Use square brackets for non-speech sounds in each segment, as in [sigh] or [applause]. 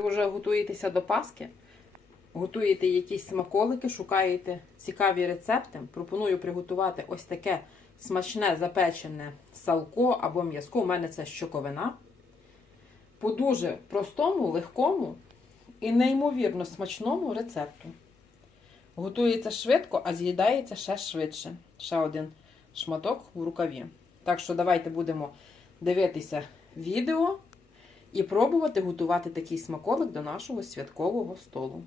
Ви вже готуєтеся до Пасхи, готуєте якісь смаколики, шукаєте цікаві рецепти. Пропоную приготувати ось таке смачне запечене салко або м'язко. У мене це щоковина. По дуже простому, легкому і неймовірно смачному рецепту. Готується швидко, а з'їдається ще швидше. Ще один шматок в рукаві. Так що давайте будемо дивитися відео і пробувати готувати такий смаколик до нашого святкового столу.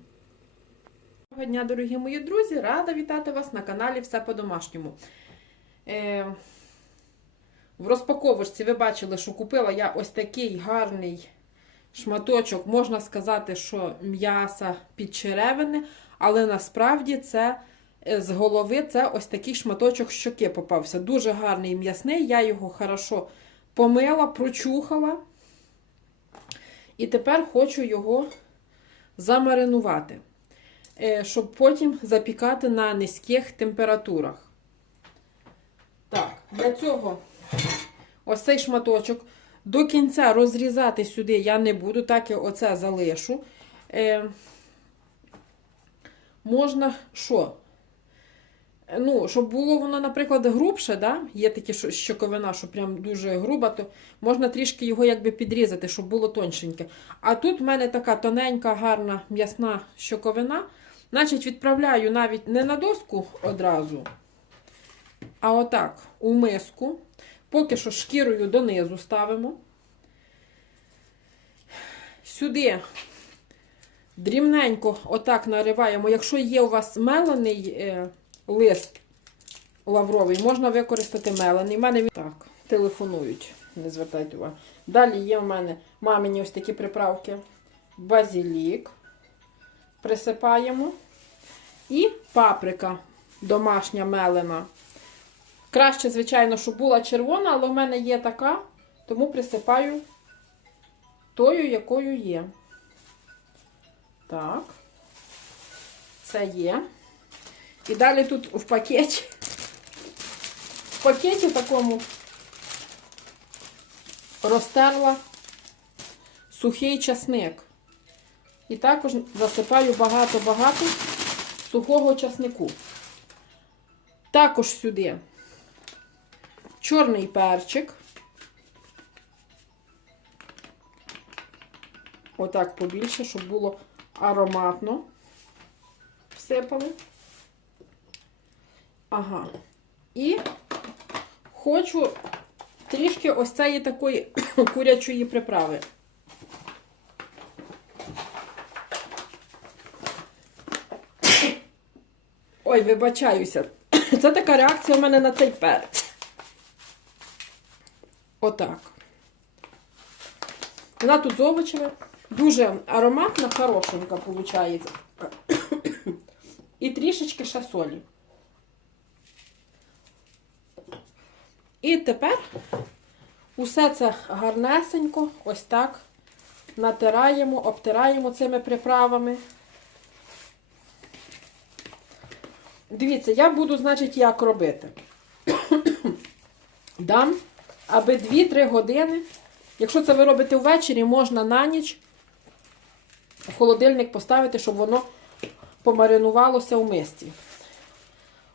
Доброго дня, дорогі мої друзі! Рада вітати вас на каналі Все по-домашньому. Е, в розпаковочці ви бачили, що купила я ось такий гарний шматочок, можна сказати, що м'яса під черевини, але насправді це е, з голови це ось такий шматочок щоки попався. Дуже гарний м'ясний, я його хорошо помила, прочухала. І тепер хочу його замаринувати, е, щоб потім запікати на низьких температурах. Так, для цього ось цей шматочок до кінця розрізати сюди я не буду, так і оце залишу. Е, можна що? Ну, щоб було воно, наприклад, грубше, да? є такі щоковина, що прям дуже груба, то можна трішки його якби підрізати, щоб було тоншеньке. А тут в мене така тоненька, гарна м'ясна щоковина. Значить, відправляю навіть не на доску одразу, а отак, у миску. Поки що шкірою донизу ставимо. Сюди дрібненько отак нариваємо. Якщо є у вас мелений е, лист лавровий, можна використати мелений. У мене він... Так, телефонують, не звертайте увагу. Далі є в мене мамині ось такі приправки. Базилік. Присипаємо. І паприка домашня мелена. Краще, звичайно, щоб була червона, але в мене є така, тому присипаю тою, якою є. Так. Це є. І далі тут в пакеті. В пакеті такому розтерла сухий часник. І також засипаю багато-багато сухого часнику. Також сюди чорний перчик. Отак побільше, щоб було ароматно. Всипали. Ага. І хочу трішки ось цієї такої [coughs] курячої приправи. [coughs] Ой, вибачаюся. [coughs] Це така реакція у мене на цей перець. Отак. Вона тут з овочами. Дуже ароматна, хорошенька виходить. І трішечки ще солі. І тепер усе це гарнесенько, ось так натираємо, обтираємо цими приправами. Дивіться, я буду, значить, як робити. [coughs] Дам, аби 2-3 години. Якщо це ви робите ввечері, можна на ніч в холодильник поставити, щоб воно помаринувалося в мисці.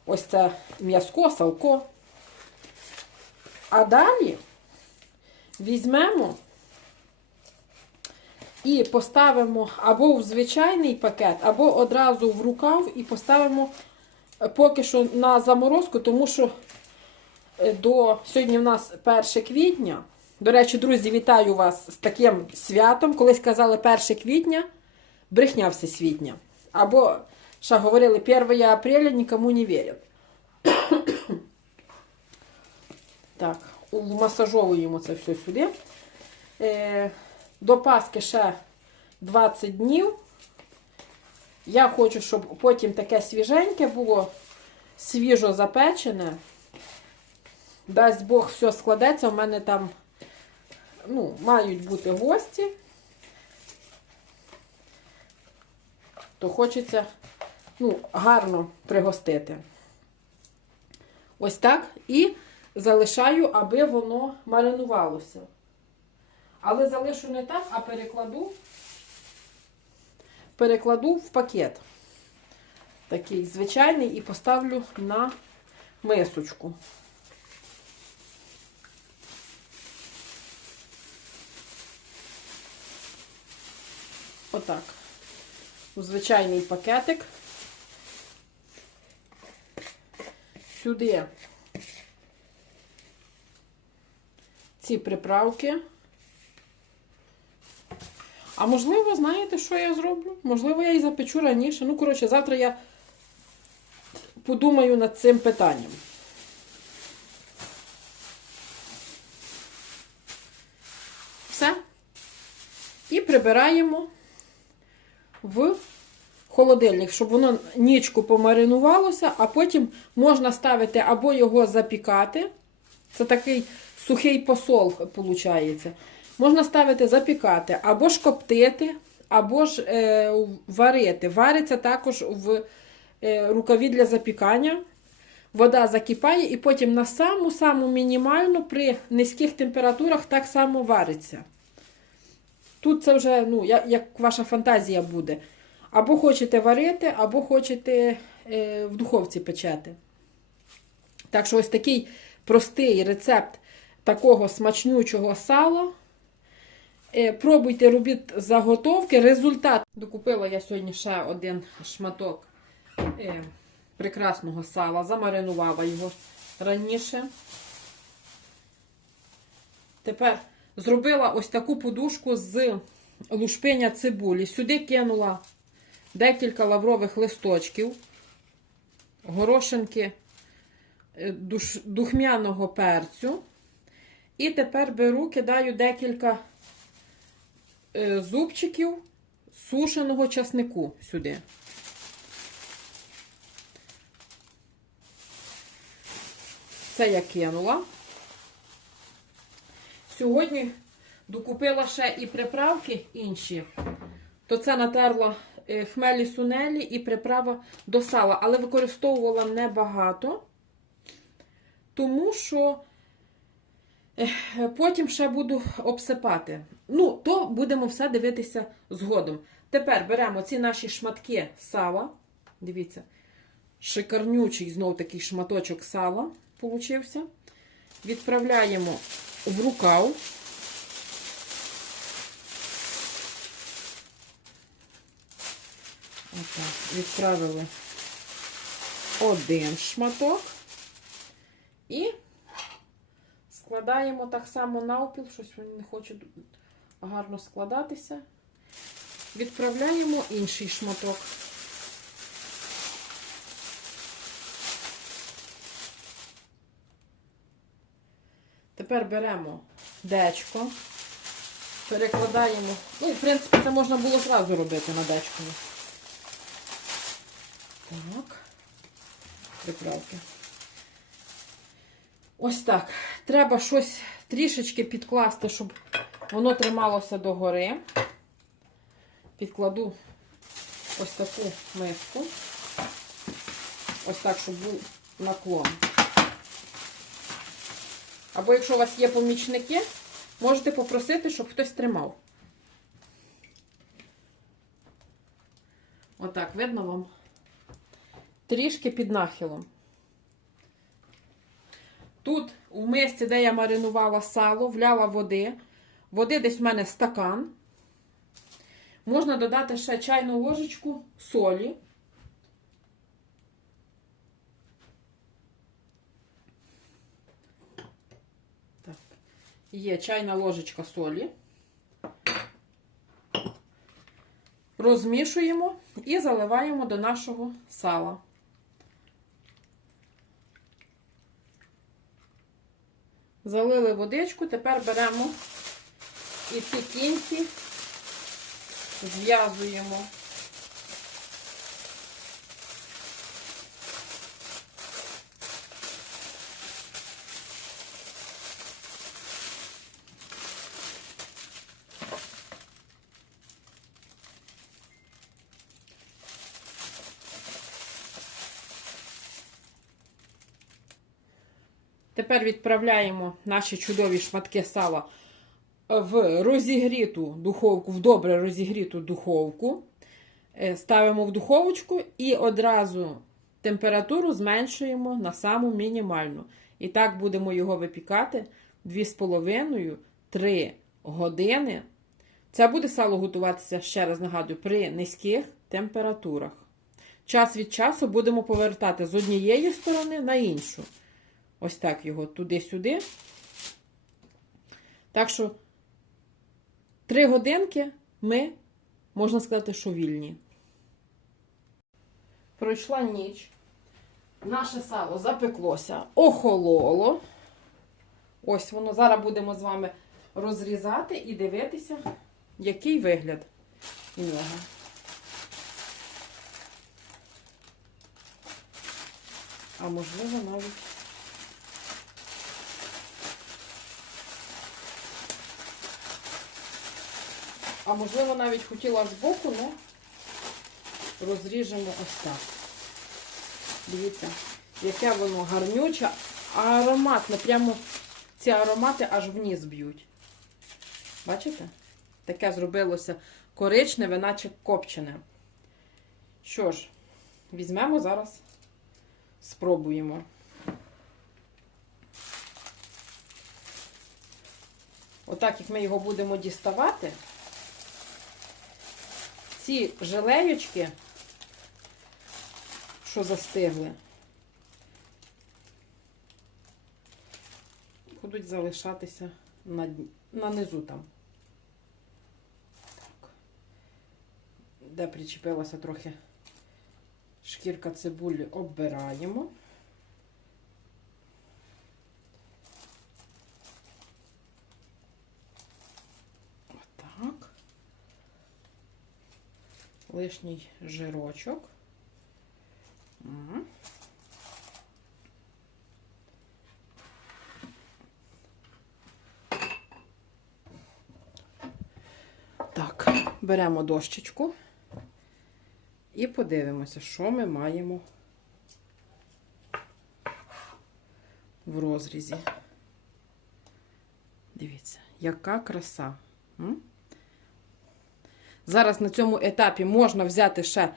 Ось це м'язко, салко. А далі візьмемо і поставимо або в звичайний пакет, або одразу в рукав і поставимо поки що на заморозку, тому що е, до сьогодні в нас 1 квітня. До речі, друзі, вітаю вас з таким святом. Колись казали 1 квітня, брехня всесвітня. Або, ще говорили, 1 апреля нікому не вірять. Так, масажовуємо це все сюди. Е, до Пасхи ще 20 днів. Я хочу, щоб потім таке свіженьке було, свіжо запечене. Дасть Бог, все складеться. У мене там ну, мають бути гості. То хочеться ну, гарно пригостити. Ось так. І залишаю, аби воно маринувалося. Але залишу не так, а перекладу перекладу в пакет. Такий звичайний і поставлю на мисочку. Отак. У звичайний пакетик. Сюди ці приправки. А можливо, знаєте, що я зроблю? Можливо, я і запечу раніше. Ну, коротше, завтра я подумаю над цим питанням. Все. І прибираємо в холодильник, щоб воно нічку помаринувалося, а потім можна ставити або його запікати. Це такий сухий посол, виходить. Можна ставити запікати, або ж коптити, або ж е, варити. Вариться також в е, рукаві для запікання. Вода закипає і потім на саму-саму мінімальну при низьких температурах так само вариться. Тут це вже, ну, як, ваша фантазія буде. Або хочете варити, або хочете е, в духовці печати. Так що ось такий простий рецепт такого смачнючого сала. Е, пробуйте, робіть заготовки. Результат. Докупила я сьогодні ще один шматок е, прекрасного сала. Замаринувала його раніше. Тепер зробила ось таку подушку з лушпиня цибулі. Сюди кинула декілька лаврових листочків, горошинки духмяного перцю. І тепер беру, кидаю декілька е, зубчиків сушеного часнику сюди. Це я кинула. Сьогодні докупила ще і приправки інші. То це натерла е, хмелі сунелі і приправа до сала, але використовувала небагато, тому що потім ще буду обсипати. Ну, то будемо все дивитися згодом. Тепер беремо ці наші шматки сала. Дивіться, шикарнючий знов такий шматочок сала получився. Відправляємо в рукав. Отак, відправили один шматок і складаємо так само навпіл, щось він не хоче гарно складатися. Відправляємо інший шматок. Тепер беремо дечко, перекладаємо. Ну, в принципі, це можна було зразу робити на дечкові. Так, приправки. Ось так. Треба щось трішечки підкласти, щоб воно трималося догори. Підкладу ось таку миску. Ось так, щоб був наклон. Або якщо у вас є помічники, можете попросити, щоб хтось тримав. Отак, видно вам? Трішки під нахилом. Тут, у мисці, де я маринувала сало, вляла води. Води десь в мене стакан. Можна додати ще чайну ложечку солі. Так. Є чайна ложечка солі. Розмішуємо і заливаємо до нашого сала. Залили водичку, тепер беремо і ці кінці зв'язуємо. Тепер відправляємо наші чудові шматки сала в розігріту духовку, в добре розігріту духовку. Е, Ставимо в духовочку і одразу температуру зменшуємо на саму мінімальну. І так будемо його випікати 2,5-3 години. Це буде сало готуватися, ще раз нагадую, при низьких температурах. Час від часу будемо повертати з однієї сторони на іншу. Ось так його туди-сюди. Так що 3 годинки ми, можна сказати, що вільні. Пройшла ніч. Наше сало запеклося, охололо. Ось воно. Зараз будемо з вами розрізати і дивитися, який вигляд у нього. А можливо навіть. А можливо навіть хотіла збоку, але розріжемо ось так. Дивіться, яке воно гарнюче, ароматне. Прямо ці аромати аж вниз б'ють. Бачите? Таке зробилося коричневе, наче копчене. Що ж, візьмемо зараз, спробуємо. Отак, як ми його будемо діставати, ці желеючки, що застигли, будуть залишатися на, на низу там. Так. Де причепилася трохи шкірка цибулі, оббираємо. Отак. Лишній жирочок. Так, беремо дощечку і подивимося, що ми маємо в розрізі. Дивіться, яка краса. М? Зараз на цьому етапі можна взяти ще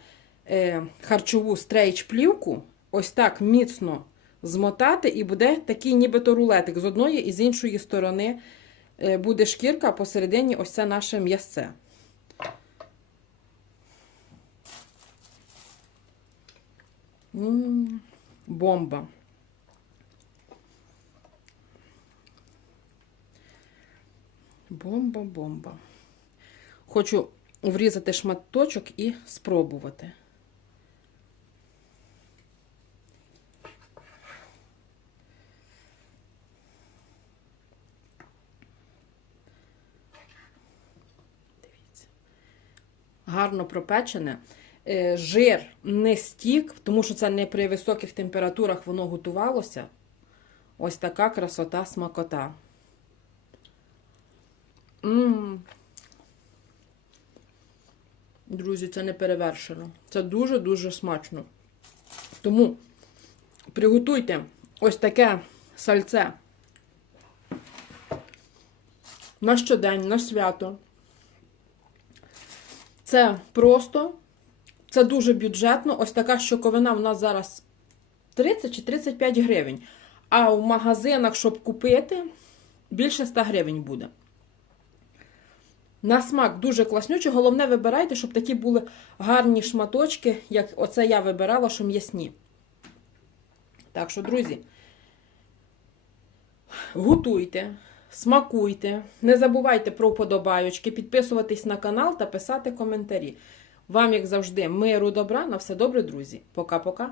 е, харчову стрейч-плівку, ось так міцно змотати, і буде такий нібито рулетик. З одної і з іншої сторони е, буде шкірка, а посередині ось це наше м'ясце. Бомба. Бомба, бомба. Хочу врізати шматочок і спробувати. Гарно пропечене. Е, Жир не стік, тому що це не при високих температурах воно готувалося. Ось така красота смакота. М. Друзі, це не перевершено. Це дуже-дуже смачно. Тому приготуйте ось таке сальце на щодень, на свято. Це просто, це дуже бюджетно. Ось така щоковина в нас зараз 30 чи 35 гривень. А в магазинах, щоб купити, більше 100 гривень буде. На смак дуже класнючий. Головне, вибирайте, щоб такі були гарні шматочки, як оце я вибирала, що м'ясні. Так що, друзі, готуйте, смакуйте, не забувайте про вподобайочки, підписуватись на канал та писати коментарі. Вам, як завжди, миру, добра, на все добре, друзі. Пока-пока.